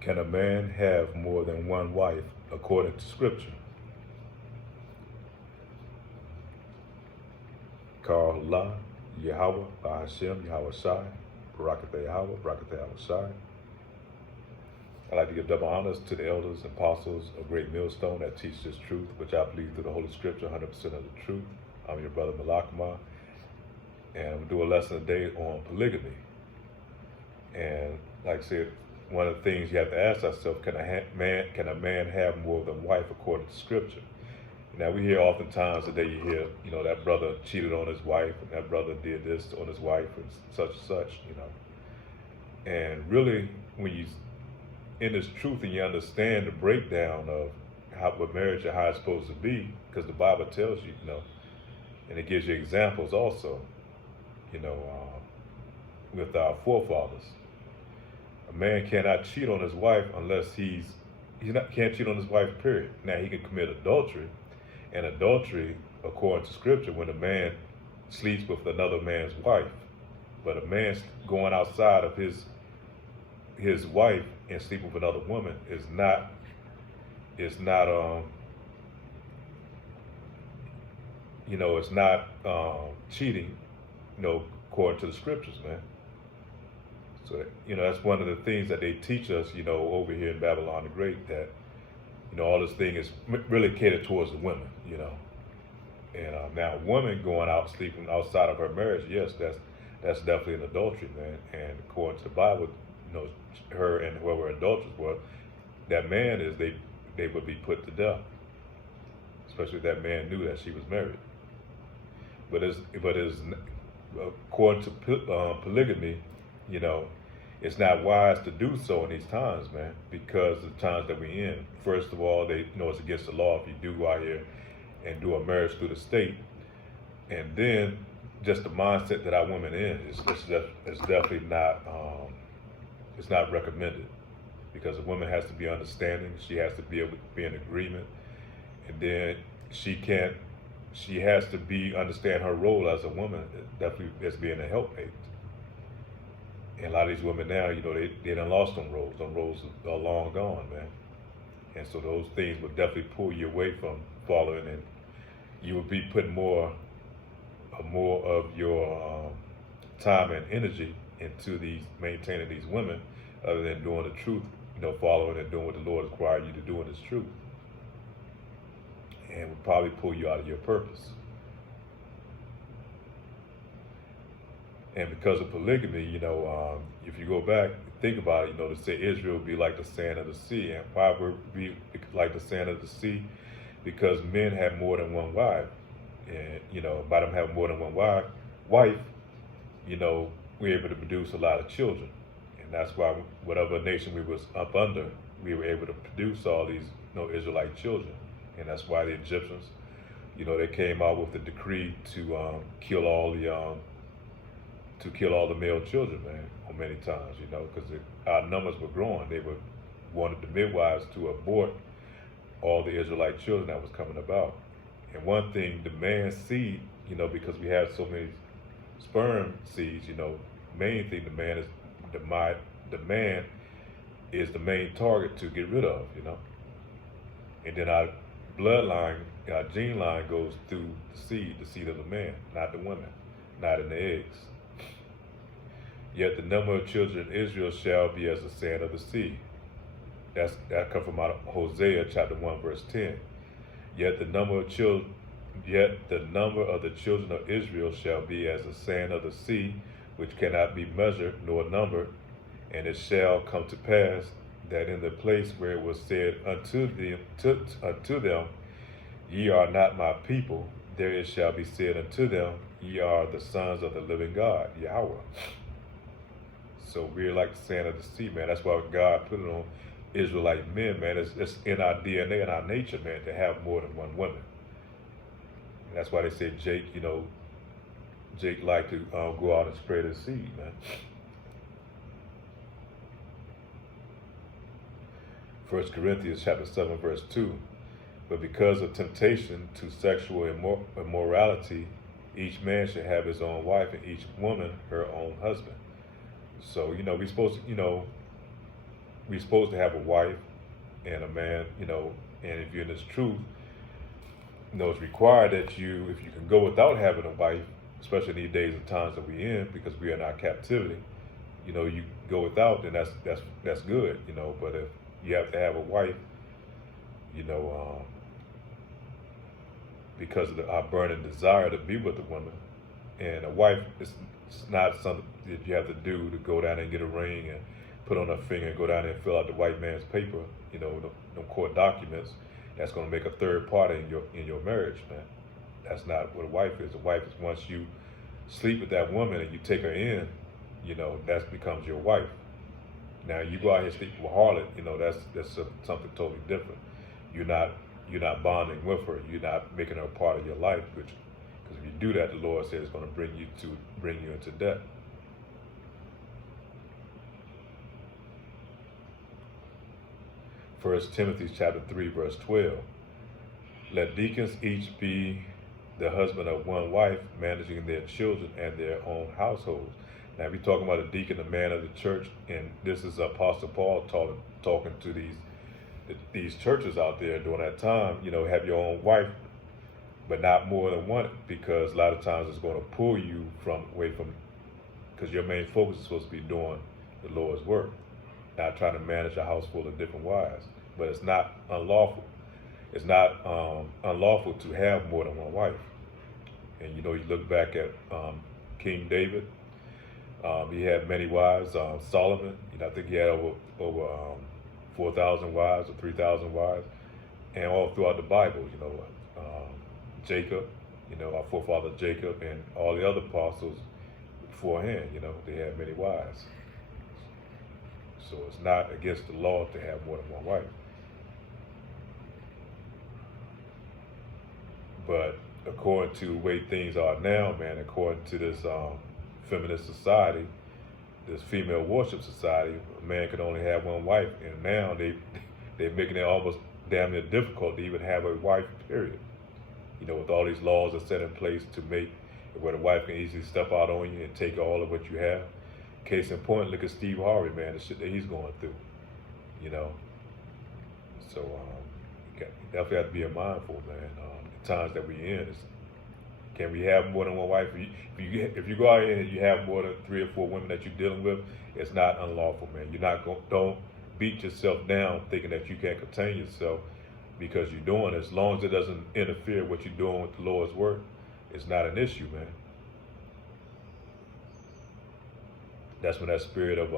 Can a man have more than one wife according to Scripture? Kal La, Yahweh, Bahashem, Yahweh Shai, Barakatah Yahweh, Barakatah Yahweh Shai. I'd like to give double honors to the elders and apostles of Great Millstone that teach this truth, which I believe through the Holy Scripture, 100% of the truth. I'm your brother Malakma, and I'm going to do a lesson today on polygamy. And like I said, one of the things you have to ask yourself, can a man have more than one wife according to Scripture? Now we hear oftentimes today, you hear, that brother cheated on his wife, and that brother did this on his wife, and such, And really, when you in this truth and you understand the breakdown of what marriage and how it's supposed to be, because the Bible tells you, and it gives you examples also, with our forefathers. A man cannot cheat on his wife unless can't cheat on his wife, period. Now he can commit adultery, and adultery, according to Scripture, when a man sleeps with another man's wife. But a man going outside of his wife and sleeping with another woman is not cheating, according to the Scriptures, man. So, that's one of the things that they teach us, over here in Babylon the Great, that, all this thing is really catered towards the women, And now a woman going out sleeping outside of her marriage, yes, that's definitely an adultery, man. And according to the Bible, her and whoever adulterers were, that man they would be put to death, especially if that man knew that she was married. But according to polygamy, it's not wise to do so in these times, man, because of the times that we're in. First of all, they know it's against the law if you do go out here and do a marriage through the state. And then just the mindset that our women in is definitely not, it's not recommended, because a woman has to be understanding. She has to be able to be in agreement. And then she has to understand her role as a woman, definitely as being a helpmate. And a lot of these women now, they done lost them roles. Them roles are long gone, man. And so those things would definitely pull you away from following, and you would be putting more of your time and energy into maintaining these women, other than doing the truth, following and doing what the Lord required you to do in His truth. And would probably pull you out of your purpose. And because of polygamy, if you go back, think about it, to say Israel would be like the sand of the sea. And why would we be like the sand of the sea? Because men have more than one wife. And, by them having more than one wife, we're able to produce a lot of children. And that's why whatever nation we was up under, we were able to produce all these, Israelite children. And that's why the Egyptians, they came out with the decree to kill all the male children, man, on many times, because our numbers were growing. They wanted the midwives to abort all the Israelite children that was coming about. And one thing, the man's seed, because we have so many sperm seeds, main thing, the man is the main target to get rid of, And then our bloodline, our gene line goes through the seed of the man, not the women, not in the eggs. Yet the number of children in Israel shall be as the sand of the sea. That comes from out of Hosea chapter 1 verse 10. Yet the number of the children of Israel shall be as the sand of the sea, which cannot be measured nor numbered. And it shall come to pass that in the place where it was said unto them, ye are not my people, there it shall be said unto them, ye are the sons of the living God, Yahweh. So we're like the sand of the sea, man. That's why God put it on Israelite men, man. It's in our DNA and our nature, man, to have more than one woman. And that's why they say Jake liked to go out and spread his seed, man. 1 Corinthians chapter 7 verse 2. But because of temptation to sexual immorality, each man should have his own wife and each woman her own husband. So, we're supposed to, we're supposed to have a wife and a man, and if you're in this truth, it's required that if you can go without having a wife, especially in these days and times that we're in, because we are in our captivity, you go without, then that's good, but if you have to have a wife, because of our burning desire to be with a woman, and a wife is not something that you have to do to go down and get a ring and put on a finger and go down there and fill out the white man's paper, the court documents. That's going to make a third party in your marriage, man. That's not what a wife is. A wife is once you sleep with that woman and you take her in, that becomes your wife. Now you go out here sleep with a harlot, that's something totally different. You're not bonding with her. You're not making her a part of your life, because if you do that, the Lord says it's going to bring you into debt. First Timothy chapter 3, verse 12. Let deacons each be the husband of one wife, managing their children and their own households. Now, we're talking about a deacon, a man of the church, and this is Apostle Paul talking to these churches out there during that time. Have your own wife, but not more than one, because a lot of times it's going to pull you away from, because your main focus is supposed to be doing the Lord's work, not trying to manage a house full of different wives. But it's not unlawful. It's not unlawful to have more than one wife. And you look back at King David. He had many wives. Solomon, I think he had over 4,000 wives or 3,000 wives, and all throughout the Bible. Jacob, our forefather Jacob, and all the other apostles beforehand. They had many wives. So it's not against the law to have more than one wife. But according to the way things are now, man, according to this feminist society, this female worship society, a man can only have one wife, and now they're making it almost damn near difficult to even have a wife, period. With all these laws that are set in place to make where the wife can easily step out on you and take all of what you have. Case in point, look at Steve Harvey, man, the shit that he's going through, So you definitely have to be mindful, man. The times that we're in, can we have more than one wife? If you go out here and you have more than 3 or 4 women that you're dealing with, it's not unlawful, man. Don't beat yourself down thinking that you can't contain yourself because you're doing it. As long as it doesn't interfere with what you're doing with the Lord's work, it's not an issue, man. That's when that spirit of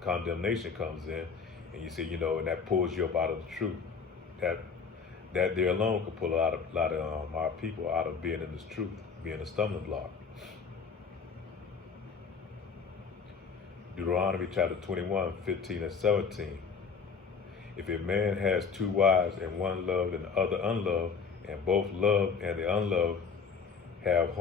condemnation comes in, and you see, and that pulls you up out of the truth. That there alone could pull a lot of our people out of being in this truth, being a stumbling block. Deuteronomy chapter 21, 15 and 17. If a man has 2 wives, and one loved and the other unloved, and both loved and the unloved have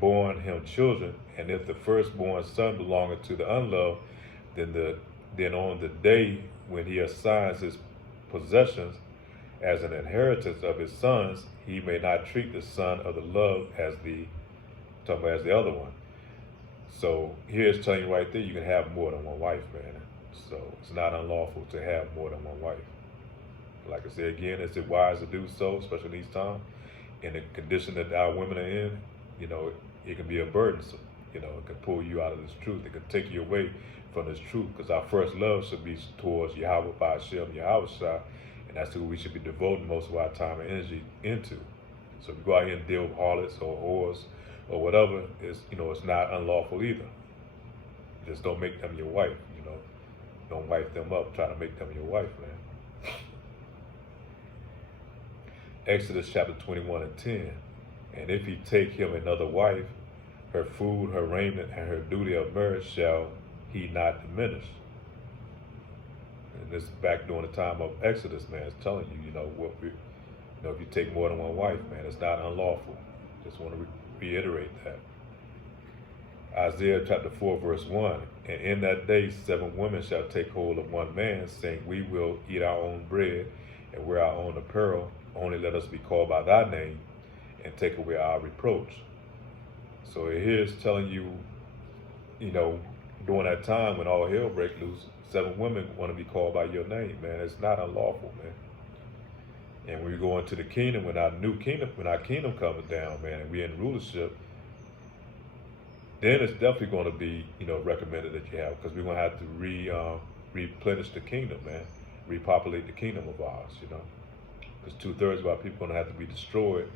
borne him children, and if the firstborn son belongeth to the unloved, then on the day when he assigns his possessions as an inheritance of his sons, he may not treat the son of the love as the other one. So here's telling you right there, you can have more than one wife, man. So it's not unlawful to have more than one wife. Like I said again, is it wise to do so, especially in these times? In the condition that our women are in, it can be a burdensome. It can pull you out of this truth. It can take you away from this truth, because our first love should be towards Yahweh Ba'ashem, Yahweh Shai, and that's who we should be devoting most of our time and energy into. So if you go out here and deal with harlots or whores or whatever, it's not unlawful either. Just don't make them your wife, Don't wife them up, try to make them your wife, man. Exodus chapter 21 and 10. And if he take him another wife, her food, her raiment, and her duty of marriage shall he not diminish. And this is back during the time of Exodus, man. It's telling you, if you take more than one wife, man, it's not unlawful. Just want to reiterate that. Isaiah chapter 4, verse 1. And in that day 7 women shall take hold of one man, saying, we will eat our own bread and wear our own apparel. Only let us be called by thy name and take away our reproach. So here it's telling you, during that time when all hell break loose, 7 women want to be called by your name, man. It's not unlawful, man. And when we go into the kingdom, when our kingdom comes down, man, and we're in rulership, then it's definitely going to be, recommended that you have, because we're going to have to replenish the kingdom, man, repopulate the kingdom of ours, because 2/3 of our people are going to have to be destroyed,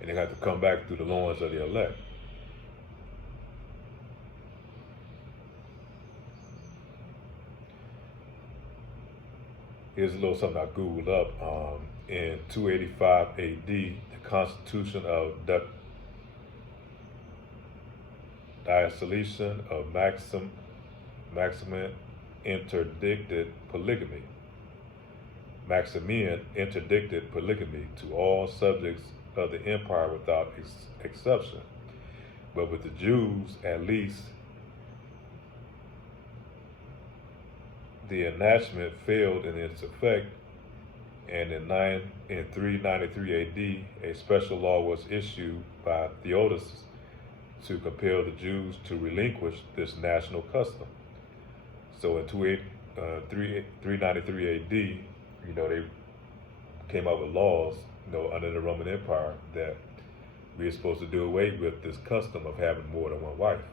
and they have to come back through the loins of the elect. Here's a little something I Googled up. In 285 AD, the Constitution of Diocletian of Maximin interdicted polygamy. Maximian interdicted polygamy to all subjects of the empire without exception. But with the Jews, at least, the enactment failed in its effect, and in 393 AD, a special law was issued by Theodosius to compel the Jews to relinquish this national custom. So in 393 AD, they came up with laws, under the Roman Empire, that we are supposed to do away with this custom of having more than one wife.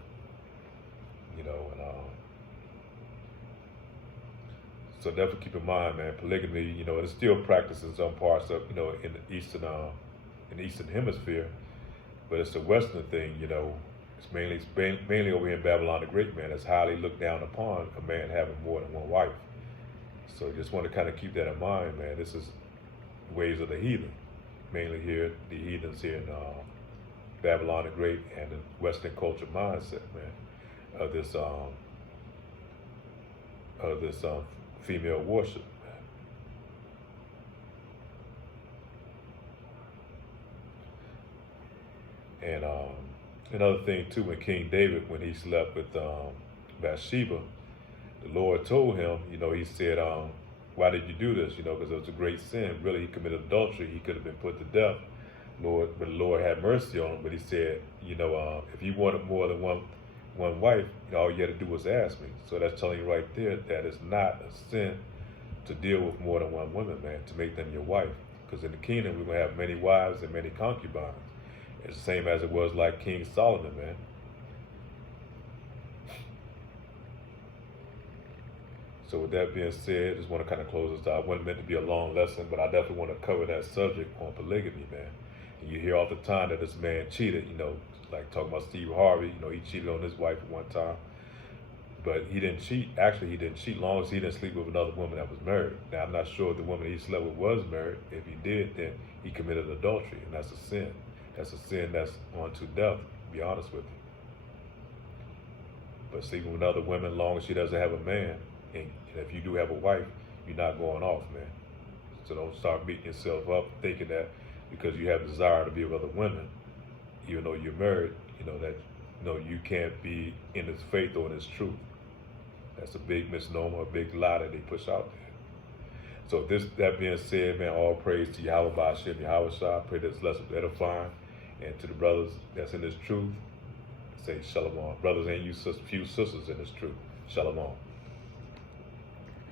So definitely keep in mind, man, polygamy, it's still practiced in some parts of, in the Eastern Hemisphere, but it's a Western thing, It's mainly over here in Babylon the Great, man. It's highly looked down upon a man having more than one wife. So just want to kind of keep that in mind, man. This is ways of the heathen, mainly here, the heathens here in Babylon the Great, and the Western culture mindset, man, of this female worship. And another thing too, when King David, when he slept with Bathsheba, the Lord told him, he said, why did you do this? Because it was a great sin. Really, he committed adultery. He could have been put to death. But the Lord had mercy on him. But he said, if you wanted more than one wife, all you had to do was ask me. So that's telling you right there that it's not a sin to deal with more than one woman, man, to make them your wife. Because in the kingdom, we're going to have many wives and many concubines. It's the same as it was like King Solomon, man. So with that being said, just want to kind of close this out. It wasn't meant to be a long lesson, but I definitely want to cover that subject on polygamy, man. And you hear all the time that this man cheated, like talking about Steve Harvey, he cheated on his wife at one time. But he didn't cheat. Actually, he didn't cheat long as he didn't sleep with another woman that was married. Now, I'm not sure if the woman he slept with was married. If he did, then he committed adultery, and that's a sin. That's a sin that's on to death, to be honest with you. But sleeping with other women, long as she doesn't have a man, and if you do have a wife, you're not going off, man. So don't start beating yourself up thinking that because you have desire to be with other women, even though you're married, that you can't be in His faith or in His truth. That's a big misnomer, a big lie that they push out there. So that being said, man, all praise to Yahweh Ba'ashem, Yahweh Shah. I pray this lesson is edifying. And to the brothers that's in this truth, say shalom. Brothers and you few sisters in this truth, shalom.